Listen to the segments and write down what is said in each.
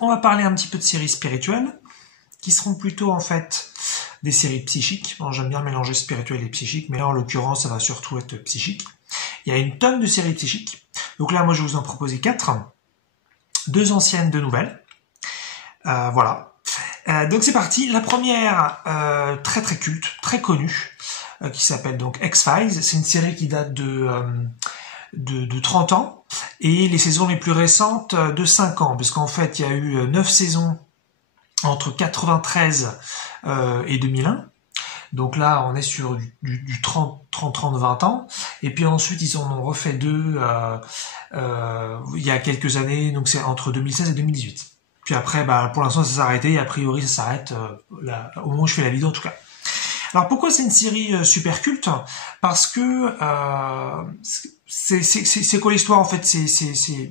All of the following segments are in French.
On va parler un petit peu de séries spirituelles, qui seront plutôt en fait des séries psychiques. Bon, j'aime bien mélanger spirituel et psychique, mais là en l'occurrence ça va surtout être psychique. Il y a une tonne de séries psychiques. Donc là moi je vais vous en proposer 4. 2 anciennes, 2 nouvelles. Voilà. Donc c'est parti. La première, très très culte, très connue, qui s'appelle donc X-Files. C'est une série qui date de 30 ans et les saisons les plus récentes de 5 ans, parce qu'en fait il y a eu 9 saisons entre 93 et 2001. Donc là on est sur du 30-20 ans, et puis ensuite ils en ont refait 2 il y a quelques années, donc c'est entre 2016 et 2018. Puis après pour l'instant ça s'est arrêté, et a priori ça s'arrête au moment où je fais la vidéo en tout cas. Alors pourquoi c'est une série super culte? Parce que c'est quoi l'histoire en fait? C'est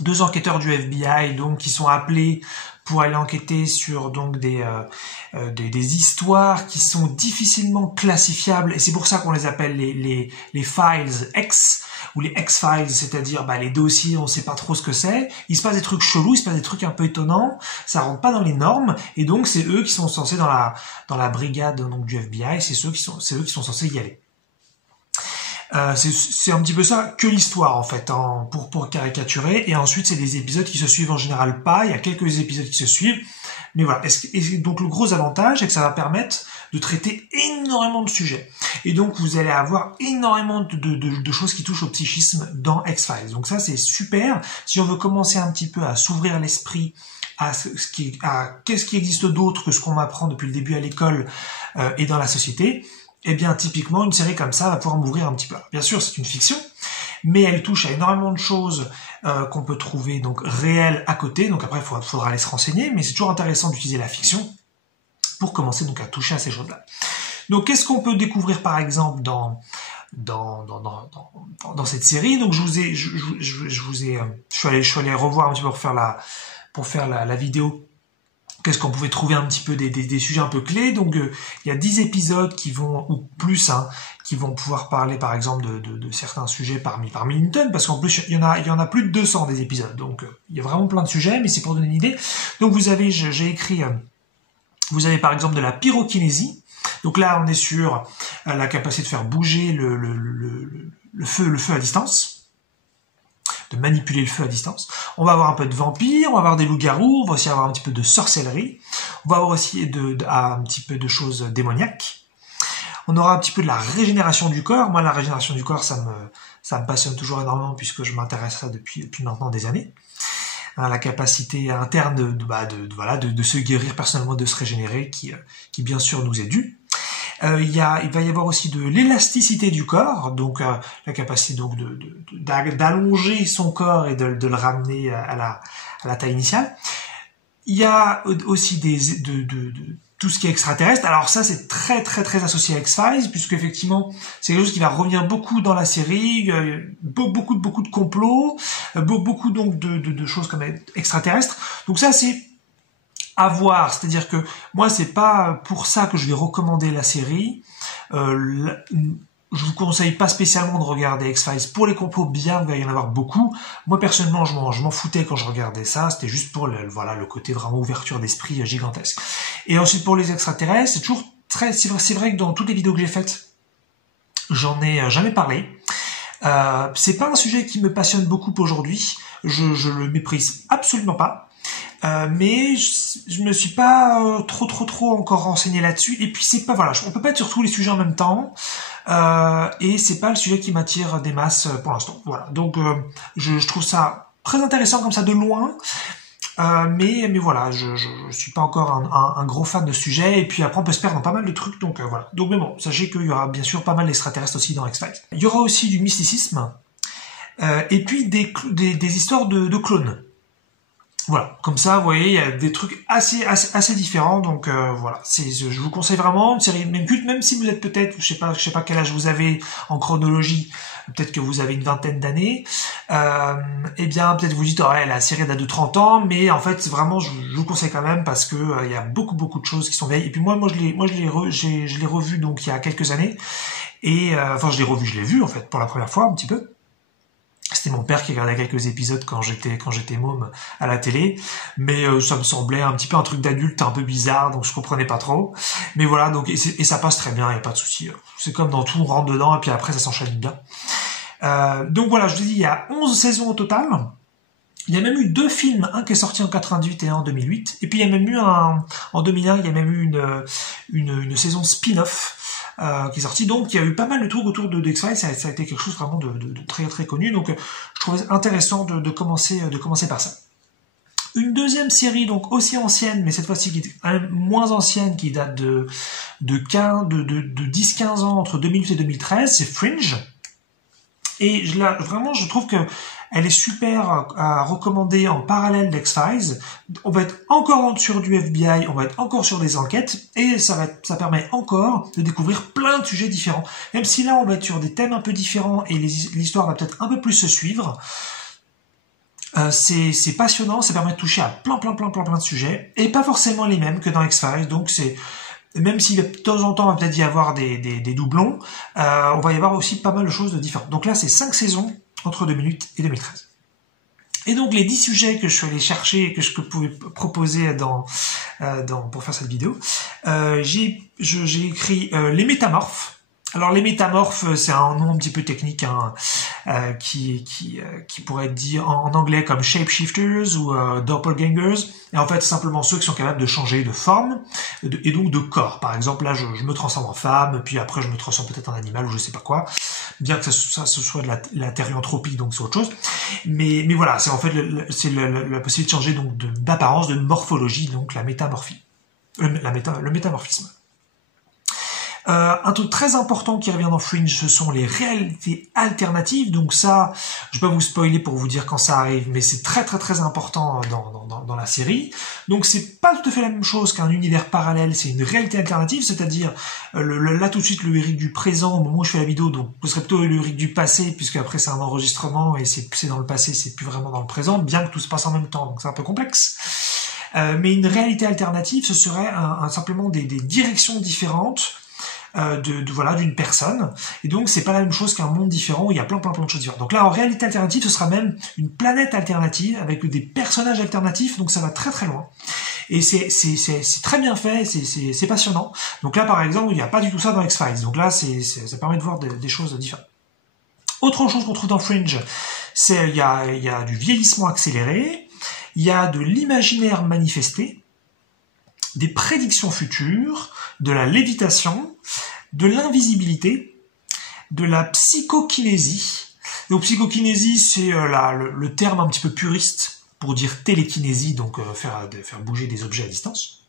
deux enquêteurs du FBI donc qui sont appelés pour aller enquêter sur donc des histoires qui sont difficilement classifiables, et c'est pour ça qu'on les appelle les files X ou les X-Files, c'est-à-dire les dossiers, on sait pas trop ce que c'est, il se passe des trucs chelous, il se passe des trucs un peu étonnants, ça rentre pas dans les normes, et donc c'est eux qui sont censés dans la brigade donc du FBI, c'est eux qui sont censés y aller. C'est un petit peu ça que l'histoire en fait, pour caricaturer, et ensuite c'est des épisodes qui se suivent en général pas, il y a quelques épisodes qui se suivent, mais voilà. Et donc le gros avantage est que ça va permettre de traiter énormément de sujets, et donc vous allez avoir énormément de choses qui touchent au psychisme dans X-Files. Donc ça c'est super si on veut commencer un petit peu à s'ouvrir l'esprit à qu'est-ce qui existe d'autre que ce qu'on apprend depuis le début à l'école et dans la société. Eh bien, typiquement, une série comme ça va pouvoir m'ouvrir un petit peu. Bien sûr, c'est une fiction, mais elle touche à énormément de choses qu'on peut trouver donc réelles à côté. Donc après, il faudra aller se renseigner, mais c'est toujours intéressant d'utiliser la fiction pour commencer donc à toucher à ces choses-là. Donc, qu'est-ce qu'on peut découvrir par exemple dans cette série? Donc, je suis allé revoir un petit peu pour faire la vidéo. Qu'est-ce qu'on pouvait trouver un petit peu des sujets un peu clés. Donc il y a 10 épisodes qui vont, ou plus, qui vont pouvoir parler par exemple de certains sujets parmi une tonne, parce qu'en plus il y en a plus de 200 des épisodes, donc il y a vraiment plein de sujets, mais c'est pour donner une idée. Donc vous avez par exemple de la pyrokinésie. Donc là on est sur la capacité de faire bouger le feu à distance, de manipuler le feu à distance. On va avoir un peu de vampires, on va avoir des loups-garous, on va aussi avoir un petit peu de sorcellerie, on va avoir aussi un petit peu de choses démoniaques. On aura un petit peu de la régénération du corps. Moi, la régénération du corps, ça me passionne toujours énormément, puisque je m'intéresse à ça depuis maintenant des années. La capacité interne de se guérir personnellement, de se régénérer, qui bien sûr nous est due. Il va y avoir aussi de l'élasticité du corps, donc la capacité donc d'allonger son corps et de le ramener à la taille initiale. Il y a aussi tout ce qui est extraterrestre. Alors ça c'est très très très associé à X-Files, puisque effectivement c'est quelque chose qui va revenir beaucoup dans la série, beaucoup de complots, beaucoup donc de choses comme extraterrestres. Donc ça c'est à voir, c'est-à-dire que moi c'est pas pour ça que je vais recommander la série. Je vous conseille pas spécialement de regarder X-Files pour les complots, bien qu'il va y en avoir beaucoup. Moi personnellement je m'en foutais quand je regardais ça, c'était juste pour le côté vraiment ouverture d'esprit gigantesque. Et ensuite pour les extraterrestres, c'est toujours c'est vrai que dans toutes les vidéos que j'ai faites, j'en ai jamais parlé. C'est pas un sujet qui me passionne beaucoup aujourd'hui, je le méprise absolument pas. Mais je me suis pas trop encore renseigné là-dessus, et puis c'est pas, on peut pas être sur tous les sujets en même temps, et c'est pas le sujet qui m'attire des masses pour l'instant. Voilà, donc je trouve ça très intéressant comme ça de loin, mais voilà, je suis pas encore un gros fan de sujet, et puis après on peut se perdre dans pas mal de trucs, donc voilà. Donc mais bon, sachez qu'il y aura bien sûr pas mal d'extraterrestres aussi dans X-Files. Il y aura aussi du mysticisme, et puis des histoires de clones. Voilà, comme ça, vous voyez, il y a des trucs assez différents, donc voilà. Je vous conseille vraiment une série même culte, même si vous êtes peut-être, je sais pas quel âge vous avez en chronologie, peut-être que vous avez une vingtaine d'années. Eh bien, peut-être vous dites, ouais, la série date de 30 ans, mais en fait, c'est vraiment, je vous conseille quand même, parce que il y a beaucoup de choses qui sont vieilles. Et puis moi, je l'ai revu donc il y a quelques années, et je l'ai vu en fait pour la première fois un petit peu. C'était mon père qui regardait quelques épisodes quand j'étais môme à la télé, mais ça me semblait un petit peu un truc d'adulte un peu bizarre, donc je comprenais pas trop. Mais voilà, donc et ça passe très bien, y a pas de souci. C'est comme dans tout, on rentre dedans et puis après ça s'enchaîne bien. Donc voilà, je vous dis, il y a 11 saisons au total. Il y a même eu 2 films, un qui est sorti en 98 et un en 2008. Et puis il y a même eu en 2001, il y a même eu une saison spin-off qui est sortie. Donc il y a eu pas mal de trucs autour de X-Files. Ça a été quelque chose vraiment de très très connu. Donc je trouvais intéressant de commencer par ça. Une deuxième série, donc aussi ancienne, mais cette fois-ci qui est moins ancienne, qui date de 10-15 ans, entre 2008 et 2013, c'est Fringe. Et vraiment, je trouve que elle est super à recommander en parallèle d'X-Files. On va être encore sur du FBI, on va être encore sur des enquêtes, et ça permet encore de découvrir plein de sujets différents. Même si là, on va être sur des thèmes un peu différents, et l'histoire va peut-être un peu plus se suivre. C'est passionnant, ça permet de toucher à plein de sujets, et pas forcément les mêmes que dans X-Files, donc même s'il de temps en temps va peut-être y avoir des doublons, on va y avoir aussi pas mal de choses différentes. Donc là, c'est 5 saisons entre 2008 et 2013. Et donc les 10 sujets que je suis allé chercher et que je pouvais proposer pour faire cette vidéo, j'ai écrit les métamorphes. Alors les métamorphes, c'est un nom un petit peu technique qui pourrait être dit en anglais comme shapeshifters ou doppelgangers. Et en fait, c'est simplement ceux qui sont capables de changer de forme et donc de corps. Par exemple, là, je me transforme en femme, puis après, je me transforme peut-être en animal ou je sais pas quoi. Bien que ce soit de la thérianthropie, donc c'est autre chose. Mais voilà, c'est en fait la possibilité de changer donc d'apparence, de morphologie, donc la métamorphie, le métamorphisme. Un truc très important qui revient dans Fringe, ce sont les réalités alternatives. Donc ça, je vais pas vous spoiler pour vous dire quand ça arrive, mais c'est très important dans la série. Donc c'est pas tout à fait la même chose qu'un univers parallèle, c'est une réalité alternative, c'est-à-dire là tout de suite le Eric du présent au moment où je fais la vidéo, donc ce serait plutôt le Eric du passé, puisque après c'est un enregistrement et c'est dans le passé, c'est plus vraiment dans le présent, bien que tout se passe en même temps, donc c'est un peu complexe. Mais une réalité alternative, ce serait simplement des directions différentes d'une personne, et donc c'est pas la même chose qu'un monde différent où il y a plein de choses différentes. Donc là, en réalité alternative, ce sera même une planète alternative avec des personnages alternatifs, donc ça va très loin. Et c'est très bien fait, c'est passionnant. Donc là, par exemple, il n'y a pas du tout ça dans X-Files. Donc là, ça permet de voir des choses différentes. Autre chose qu'on trouve dans Fringe, c'est il y a du vieillissement accéléré, il y a de l'imaginaire manifesté, des prédictions futures, de la lévitation, de l'invisibilité, de la psychokinésie. Donc psychokinésie, c'est le terme un petit peu puriste pour dire télékinésie, donc faire bouger des objets à distance.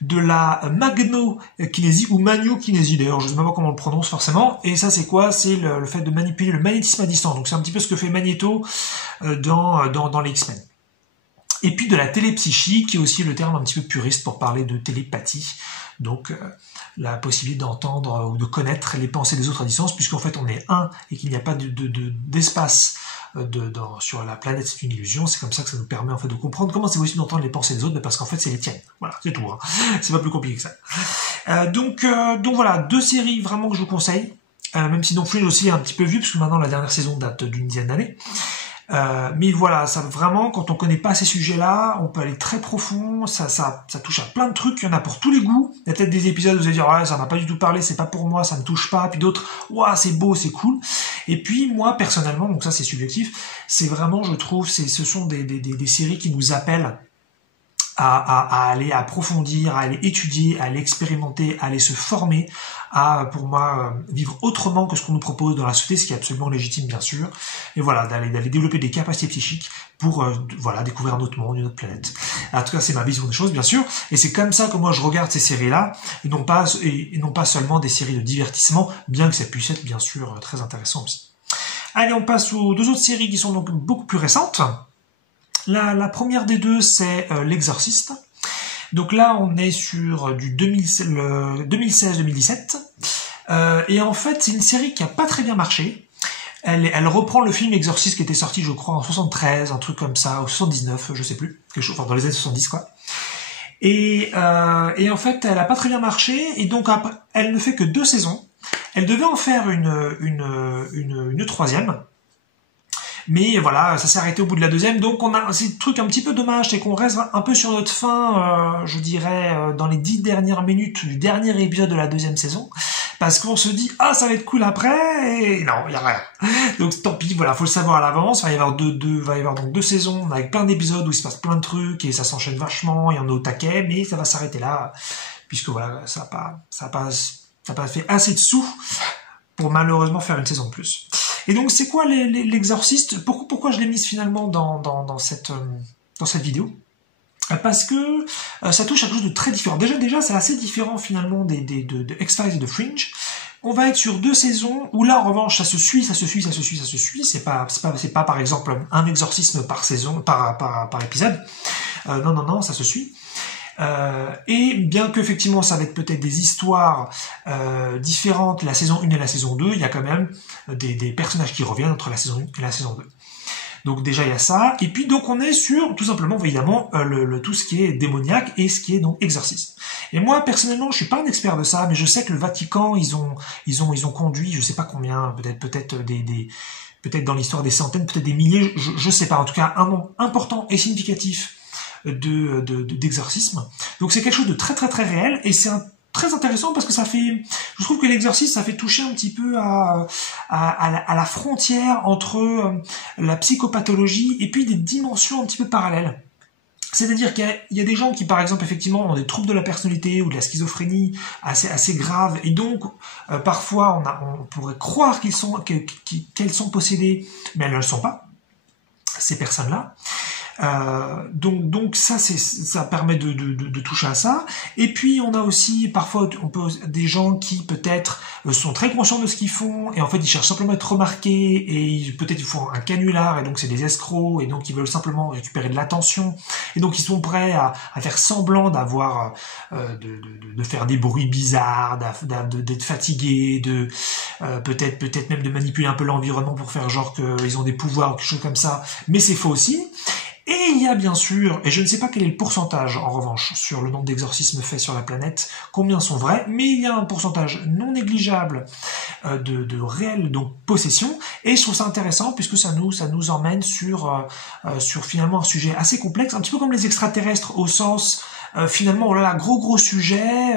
De la magnokinésie ou magnokinésie, d'ailleurs, je ne sais même pas comment on le prononce forcément. Et ça, c'est quoi? C'est le fait de manipuler le magnétisme à distance. Donc c'est un petit peu ce que fait Magneto dans les X-Men. Et puis de la télépsychie, qui est aussi le terme un petit peu puriste pour parler de télépathie. Donc la possibilité d'entendre ou de connaître les pensées des autres à distance, puisqu'en fait on est un et qu'il n'y a pas d'espace sur la planète, c'est une illusion. C'est comme ça que ça nous permet en fait de comprendre comment c'est possible d'entendre les pensées des autres, mais parce qu'en fait c'est les tiennes. Voilà, c'est tout. Hein. C'est pas plus compliqué que ça. Donc voilà, 2 séries vraiment que je vous conseille. Même si Fringe aussi est un petit peu vu, parce que maintenant la dernière saison date d'une dizaine d'années. Mais voilà, ça vraiment, quand on connaît pas ces sujets-là, on peut aller très profond, ça touche à plein de trucs, il y en a pour tous les goûts. Il y a peut-être des épisodes où vous allez dire, ouais, ça m'a pas du tout parlé, c'est pas pour moi, ça me touche pas, puis d'autres, ouais, c'est beau, c'est cool. Et puis, moi, personnellement, donc ça c'est subjectif, c'est vraiment, je trouve, ce sont des séries qui nous appellent à aller approfondir, à aller étudier, à aller expérimenter, à aller se former, à, pour moi, vivre autrement que ce qu'on nous propose dans la société, ce qui est absolument légitime, bien sûr, et voilà, d'aller développer des capacités psychiques pour, découvrir un autre monde, une autre planète. En tout cas, c'est ma vision des choses, bien sûr, et c'est comme ça que moi je regarde ces séries-là, et non pas seulement des séries de divertissement, bien que ça puisse être, bien sûr, très intéressant aussi. Allez, on passe aux 2 autres séries qui sont donc beaucoup plus récentes. La première des 2, c'est L'Exorciste. Donc là, on est sur du 2016-2017. Et en fait, c'est une série qui a pas très bien marché. Elle reprend le film Exorciste qui était sorti, je crois, en 73, un truc comme ça, ou 79, je sais plus. Dans les années 70, quoi. Et en fait, elle a pas très bien marché, et donc après, elle ne fait que 2 saisons. Elle devait en faire une 3e. Mais voilà, ça s'est arrêté au bout de la deuxième. Donc c'est un truc un petit peu dommage, c'est qu'on reste un peu sur notre fin, je dirais, dans les 10 dernières minutes du dernier épisode de la deuxième saison. Parce qu'on se dit, ah, ça va être cool après, et non, il y a rien. Donc tant pis, voilà, faut le savoir à l'avance. Il va y avoir donc 2 saisons avec plein d'épisodes où il se passe plein de trucs et ça s'enchaîne vachement, il y en a au taquet, mais ça va s'arrêter là, puisque voilà, ça a pas fait assez de sous pour malheureusement faire une saison de plus. Et donc c'est quoi l'exorciste? Pourquoi je l'ai mise finalement dans cette vidéo? Parce que ça touche à quelque chose de très différent. Déjà, c'est assez différent finalement de X-Files et de Fringe. On va être sur 2 saisons où là, en revanche, ça se suit. C'est pas par exemple un exorcisme par saison, par épisode. Non, ça se suit. Et bien qu'effectivement, ça va être peut-être des histoires différentes, la saison 1 et la saison 2, il y a quand même des personnages qui reviennent entre la saison 1 et la saison 2. Donc déjà il y a ça, et puis donc on est sur tout simplement évidemment tout ce qui est démoniaque et ce qui est donc exorcisme. Et moi personnellement je suis pas un expert de ça, mais je sais que le Vatican ils ont conduit je sais pas combien, peut-être dans l'histoire des centaines, peut-être des milliers, je sais pas, en tout cas un nombre important et significatif d'exorcisme. Donc c'est quelque chose de très très très réel et c'est très intéressant parce que je trouve que l'exorcisme ça fait toucher un petit peu à la frontière entre la psychopathologie et puis des dimensions un petit peu parallèles. C'est-à-dire qu'il y a des gens qui, par exemple, effectivement, ont des troubles de la personnalité ou de la schizophrénie assez graves, et donc parfois on pourrait croire qu'elles sont possédées, mais elles ne le sont pas, ces personnes-là. Donc ça permet de toucher à ça. Et puis on a aussi parfois des gens qui peut-être sont très conscients de ce qu'ils font et en fait ils cherchent simplement à être remarqués et peut-être ils font un canular et donc c'est des escrocs et donc ils veulent simplement récupérer de l'attention et donc ils sont prêts à faire semblant d'avoir de faire des bruits bizarres, d'être fatigués, peut-être même de manipuler un peu l'environnement pour faire genre qu'ils ont des pouvoirs ou quelque chose comme ça, mais c'est faux aussi. Et il y a bien sûr, et je ne sais pas quel est le pourcentage en revanche sur le nombre d'exorcismes faits sur la planète, combien sont vrais, mais il y a un pourcentage non négligeable de réelles donc possessions, et je trouve ça intéressant puisque ça nous emmène sur finalement un sujet assez complexe, un petit peu comme les extraterrestres au sens finalement, oh là là, gros sujet,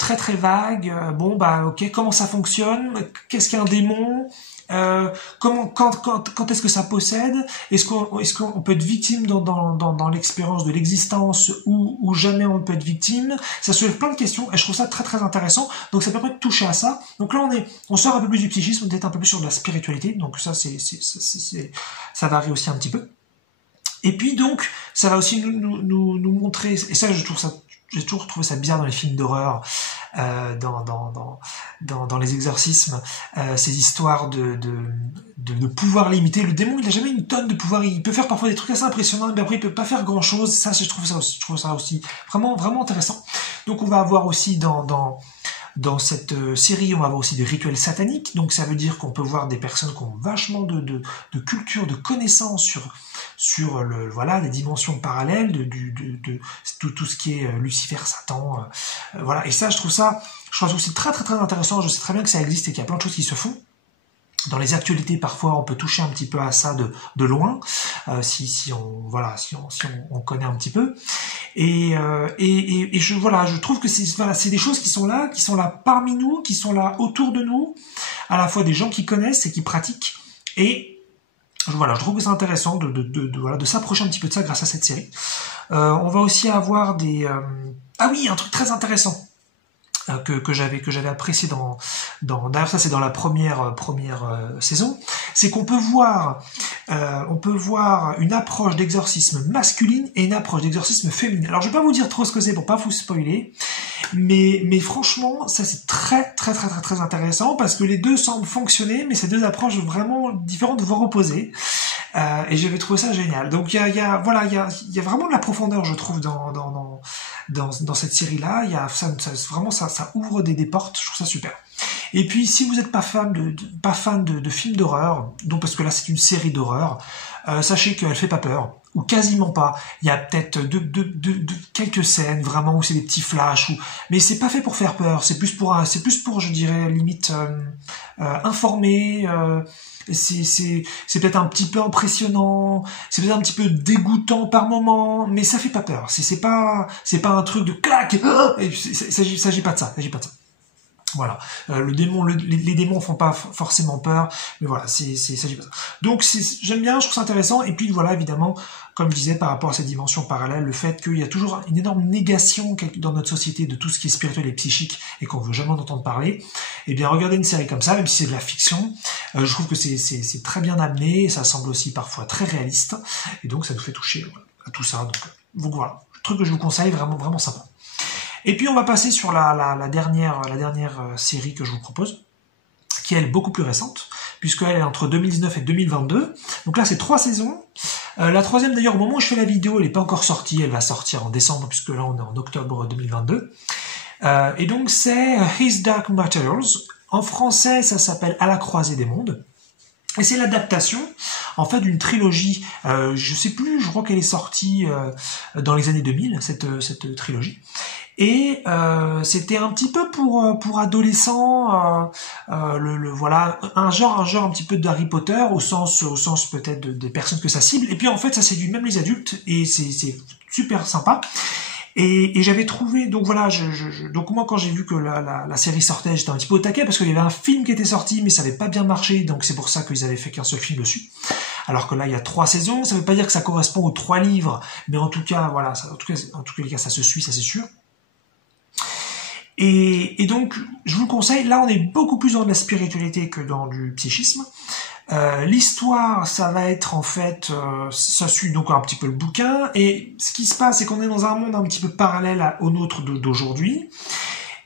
très très vague, ok, comment ça fonctionne, qu'est-ce qu'un démon, quand est-ce que ça possède, est-ce qu'on peut être victime dans l'expérience de l'existence ou jamais on peut être victime, ça soulève plein de questions et je trouve ça très très intéressant, donc ça permet de toucher à ça. Donc là on sort un peu plus du psychisme, on est un peu plus sur de la spiritualité, donc ça ça varie aussi un petit peu. Et puis donc ça va aussi nous montrer, et ça j'ai toujours trouvé ça bizarre dans les films d'horreur, dans les exorcismes, ces histoires de pouvoir limité. Le démon, il n'a jamais une tonne de pouvoir. Il peut faire parfois des trucs assez impressionnants, mais après il peut pas faire grand chose. Ça, je trouve ça aussi vraiment vraiment intéressant. Donc on va avoir aussi dans cette série, on va avoir aussi des rituels sataniques. Donc ça veut dire qu'on peut voir des personnes qui ont vachement de culture, de connaissances sur les dimensions parallèles de tout ce qui est Lucifer, Satan, voilà. Et ça, je trouve ça aussi très très très intéressant. Je sais très bien que ça existe et qu'il y a plein de choses qui se font. Dans les actualités, parfois, on peut toucher un petit peu à ça de loin, si on connaît un petit peu. Et je trouve que c'est des choses qui sont là parmi nous, qui sont là autour de nous, à la fois des gens qui connaissent et qui pratiquent. Et voilà, je trouve que c'est intéressant de s'approcher un petit peu de ça grâce à cette série. On va aussi avoir un truc très intéressant que j'avais apprécié d'ailleurs ça c'est dans la première saison, c'est qu'on peut voir une approche d'exorcisme masculine et une approche d'exorcisme féminin. Alors je vais pas vous dire trop ce que c'est pour pas vous spoiler, mais franchement ça c'est très très très très très intéressant parce que les deux semblent fonctionner, mais ces deux approches vraiment différentes vont opposer. Et j'avais trouvé ça génial. Donc il y a vraiment de la profondeur, je trouve, dans cette série-là. Il y a ça ouvre des portes. Je trouve ça super. Et puis si vous n'êtes pas fan de films d'horreur, donc parce que là c'est une série d'horreur, sachez qu'elle fait pas peur. ou quasiment pas. Il y a peut-être quelques scènes vraiment où c'est des petits flashs, mais c'est pas fait pour faire peur. C'est plus pour, je dirais, limite informer. C'est peut-être un petit peu impressionnant, c'est peut-être un petit peu dégoûtant par moment, mais ça fait pas peur. C'est pas un truc de clac. Il s'agit pas de ça. Voilà, les démons font pas forcément peur, mais voilà, ça s'agit pas de ça. Donc j'aime bien, je trouve ça intéressant, et puis voilà, évidemment, comme je disais, par rapport à cette dimension parallèle, le fait qu'il y a toujours une énorme négation dans notre société de tout ce qui est spirituel et psychique, et qu'on veut jamais en entendre parler, eh bien, regardez une série comme ça, même si c'est de la fiction, je trouve que c'est très bien amené, et ça semble aussi parfois très réaliste, et donc ça nous fait toucher à tout ça, donc voilà, le truc que je vous conseille, vraiment, vraiment sympa. Et puis on va passer sur la dernière série que je vous propose, qui est beaucoup plus récente, puisqu'elle est entre 2019 et 2022. Donc là, c'est 3 saisons. La troisième, d'ailleurs, au moment où je fais la vidéo, elle n'est pas encore sortie. Elle va sortir en décembre, puisque là, on est en octobre 2022. Et donc, c'est His Dark Materials. En français, ça s'appelle À la croisée des mondes. Et c'est l'adaptation, en fait, d'une trilogie. Je sais plus, je crois qu'elle est sortie dans les années 2000, cette trilogie. Et c'était un petit peu pour adolescents, voilà, un genre un petit peu d'Harry Potter au sens peut-être des personnes que ça cible. Et puis en fait, ça séduit même les adultes et c'est super sympa. Et j'avais trouvé, donc voilà, donc moi quand j'ai vu que la série sortait, j'étais un petit peu au taquet parce qu'il y avait un film qui était sorti, mais ça avait pas bien marché, donc c'est pour ça qu'ils avaient fait qu'un seul film dessus. Alors que là, il y a 3 saisons, ça veut pas dire que ça correspond aux 3 livres, mais en tout cas, voilà, en tous les cas, ça se suit, ça c'est sûr. Et donc, je vous le conseille, là on est beaucoup plus dans de la spiritualité que dans du psychisme. L'histoire, ça va être en fait, ça suit donc un petit peu le bouquin, et ce qui se passe, c'est qu'on est dans un monde un petit peu parallèle au nôtre d'aujourd'hui.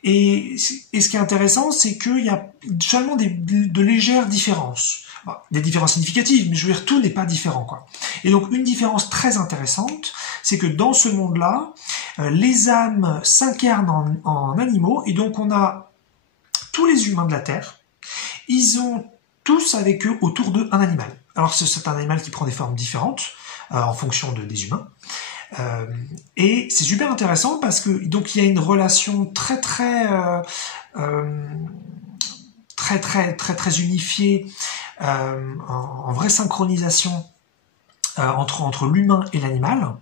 Et ce qui est intéressant, c'est qu'il y a seulement de légères différences. Bon, des différences significatives, mais je veux dire, tout n'est pas différent, quoi. Et donc, une différence très intéressante, c'est que dans ce monde-là, les âmes s'incarnent en animaux, et donc on a tous les humains de la Terre, ils ont tous avec eux autour d'eux un animal. Alors c'est un animal qui prend des formes différentes, en fonction des humains, et c'est super intéressant parce que donc il y a une relation très unifiée, en vraie synchronisation entre l'humain et l'animal.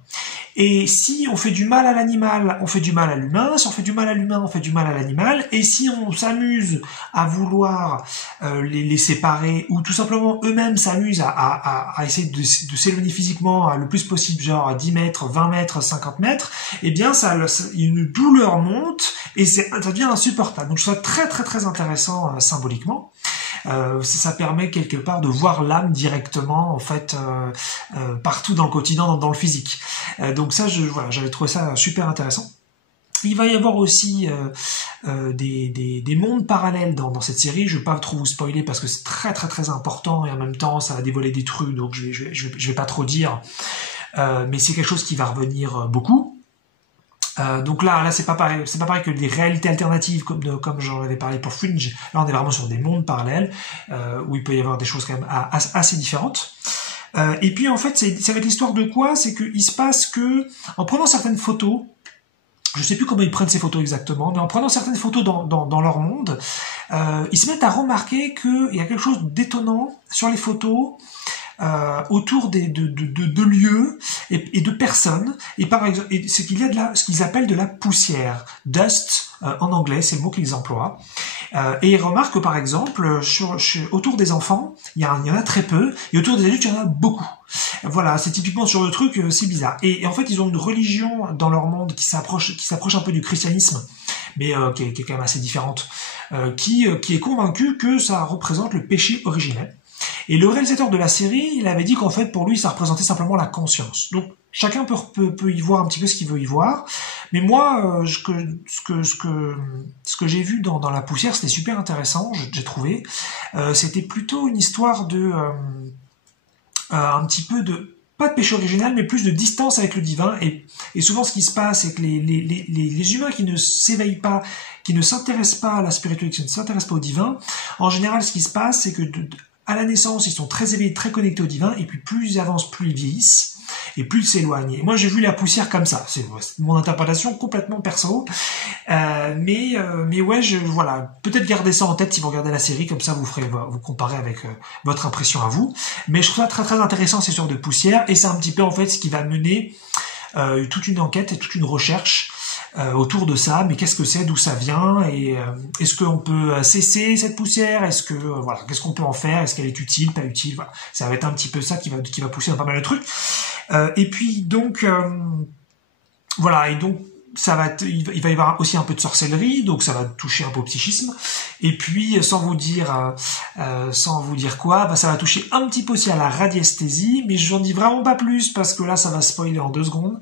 Et si on fait du mal à l'animal, on fait du mal à l'humain. Si on fait du mal à l'humain, on fait du mal à l'animal. Et si on s'amuse à vouloir les séparer, ou tout simplement eux-mêmes s'amusent à essayer de s'éloigner physiquement le plus possible, genre à 10 mètres, 20 mètres, 50 mètres, eh bien une douleur monte et ça devient insupportable. Donc je trouve ça très intéressant symboliquement. Ça permet quelque part de voir l'âme directement en fait partout dans le quotidien, dans le physique. Donc ça, voilà, j'avais trouvé ça super intéressant. Il va y avoir aussi des mondes parallèles dans cette série. Je vais pas trop vous spoiler parce que c'est très important et en même temps ça va dévoiler des trucs, donc je vais pas trop dire. Mais c'est quelque chose qui va revenir beaucoup. Donc là c'est pas pareil que des réalités alternatives comme j'en avais parlé pour Fringe. Là on est vraiment sur des mondes parallèles où il peut y avoir des choses quand même assez différentes. Et puis en fait ça va être l'histoire de quoi? C'est qu'il se passe que en prenant certaines photos, je sais plus comment ils prennent ces photos exactement, mais en prenant certaines photos dans leur monde, ils se mettent à remarquer qu'il y a quelque chose d'étonnant sur les photos. Autour de lieux et de personnes, et par exemple, c'est qu'il y a ce qu'ils appellent de la poussière, dust en anglais, c'est le mot qu'ils emploient. Et ils remarquent que par exemple, autour des enfants, il y en a très peu, et autour des adultes, il y en a beaucoup. Voilà, c'est typiquement sur le truc, c'est bizarre. Et en fait, ils ont une religion dans leur monde qui s'approche un peu du christianisme, mais qui est quand même assez différente, qui est convaincue que ça représente le péché originel. Et le réalisateur de la série, il avait dit qu'en fait, pour lui, ça représentait simplement la conscience. Donc, chacun peut y voir un petit peu ce qu'il veut y voir. Mais moi, ce que j'ai vu dans la poussière, c'était super intéressant, j'ai trouvé. C'était plutôt une histoire un petit peu pas de péché original, mais plus de distance avec le divin. Et souvent, ce qui se passe, c'est que les humains qui ne s'éveillent pas, qui ne s'intéressent pas à la spiritualité, qui ne s'intéressent pas au divin, en général, ce qui se passe, c'est que à la naissance, ils sont très éveillés, très connectés au divin, et puis plus ils avancent, plus ils vieillissent. et plus il s'éloigne. Et moi j'ai vu la poussière comme ça, c'est mon interprétation complètement perso, mais ouais, voilà, peut-être garder ça en tête si vous regardez la série, comme ça vous comparez avec votre impression à vous. Mais je trouve ça très très intéressant ces sortes de poussière, et c'est un petit peu en fait ce qui va mener toute une enquête et toute une recherche autour de ça. Mais qu'est-ce que c'est, d'où ça vient, et est-ce qu'on peut cesser cette poussière, est-ce que voilà, qu'est-ce qu'on peut en faire, est-ce qu'elle est utile, pas utile, voilà. Ça va être un petit peu ça qui va pousser dans pas mal de trucs. Et puis donc voilà, et donc ça va être, il va y avoir aussi un peu de sorcellerie, donc ça va toucher un peu au psychisme. Et puis sans vous dire quoi, bah, ça va toucher un petit peu aussi à la radiesthésie, mais j'en dis vraiment pas plus parce que là ça va spoiler en 2 secondes.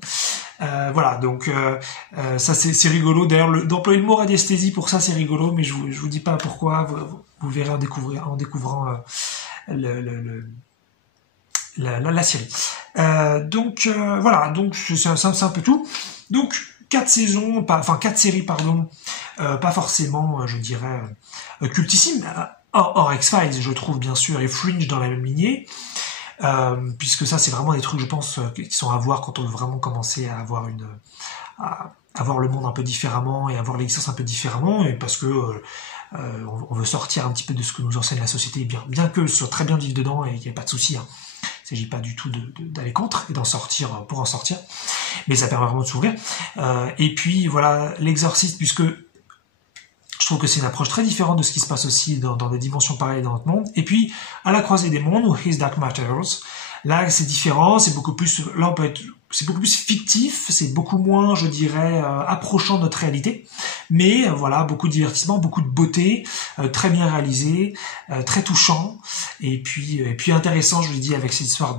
Voilà, donc ça c'est rigolo. D'ailleurs, d'employer le mot radiesthésie pour ça c'est rigolo, mais je vous dis pas pourquoi. Vous verrez en découvrant la série. Donc voilà, donc c'est un peu tout. Donc 4 séries, pardon, pas forcément, je dirais, cultissimes. Hors X-Files, je trouve, bien sûr, et Fringe dans la même lignée. Puisque ça c'est vraiment des trucs, je pense, qui sont à voir quand on veut vraiment commencer à avoir à voir le monde un peu différemment et à voir l'existence un peu différemment, et parce que on veut sortir un petit peu de ce que nous enseigne la société, bien que ce soit très bien de vivre dedans et qu'il n'y ait pas de souci, hein. Il ne s'agit pas du tout d'aller contre et d'en sortir pour en sortir, mais ça permet vraiment de s'ouvrir. Et puis voilà, l'exorciste, puisque je trouve que c'est une approche très différente de ce qui se passe aussi dans des dimensions pareilles dans notre monde. Et puis, à la croisée des mondes, ou His Dark Matters, là c'est différent, c'est beaucoup plus fictif, c'est beaucoup moins, je dirais, approchant de notre réalité. Mais voilà, beaucoup de divertissement, beaucoup de beauté, très bien réalisé, très touchant, et puis intéressant, je vous dis, avec cette histoire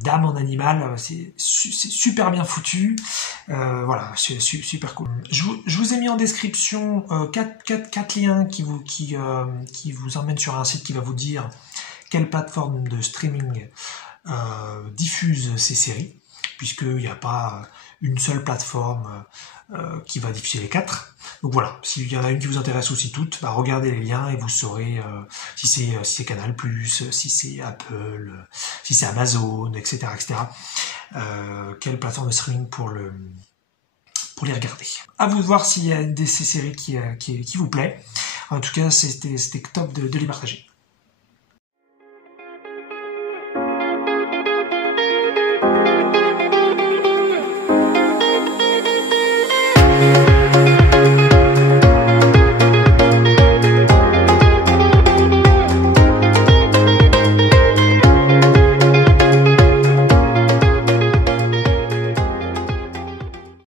d'âme en animal, c'est super bien foutu, voilà, c'est super cool. Je vous ai mis en description 4 liens qui vous emmènent sur un site qui va vous dire quelle plateforme de streaming diffuse ces séries, puisqu'il n'y a pas une seule plateforme qui va diffuser les 4. Donc voilà, s'il y en a une qui vous intéresse aussi toutes, bah regardez les liens et vous saurez si c'est Canal+, si c'est Apple, si c'est Amazon, etc. Quelle plateforme de streaming pour les regarder. À vous de voir s'il y a une de ces séries qui vous plaît. En tout cas, c'était top de les partager.